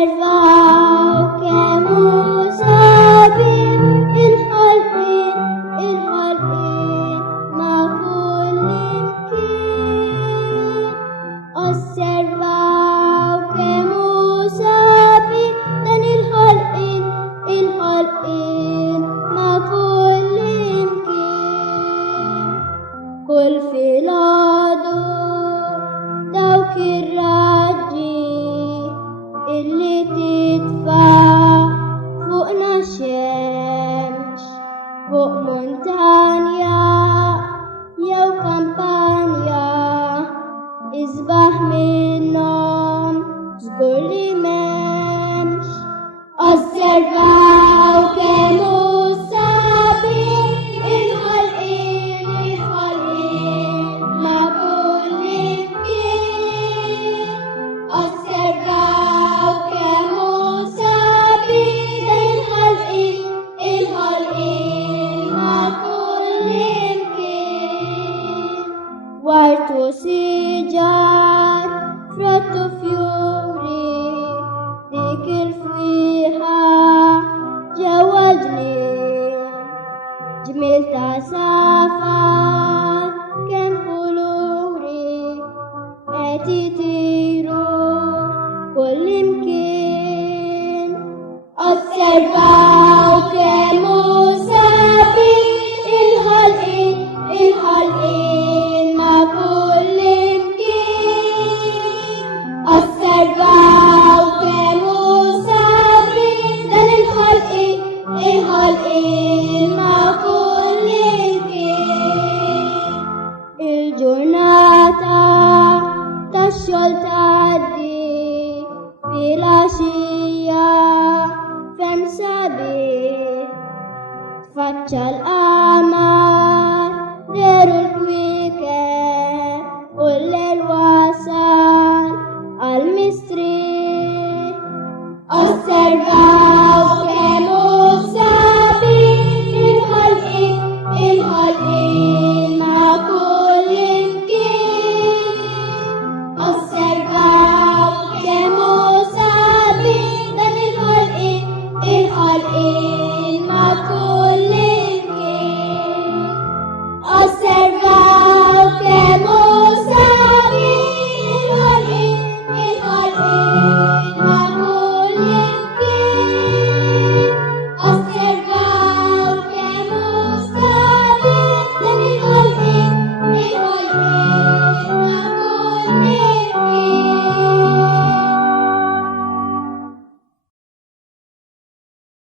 Osservau che musabi الحلقين ما كل يمكن Osservau che musabi الحلقين ما كل يمكن كل فيلادو دوك الراجي اللي تدفع فوقنا الشمس فوق مونتانيا يا وكامبانيا اذبح منهم اذكر لي ممش Osservau che musabi الحلقين ما كل يمكن Osservau che musabi الحلقين ما كل يمكن Warto sijar frutto fiori ذكر فيها جوجني جميل تسافر كم قلوري أتي تيرو كل يمكن Osservau che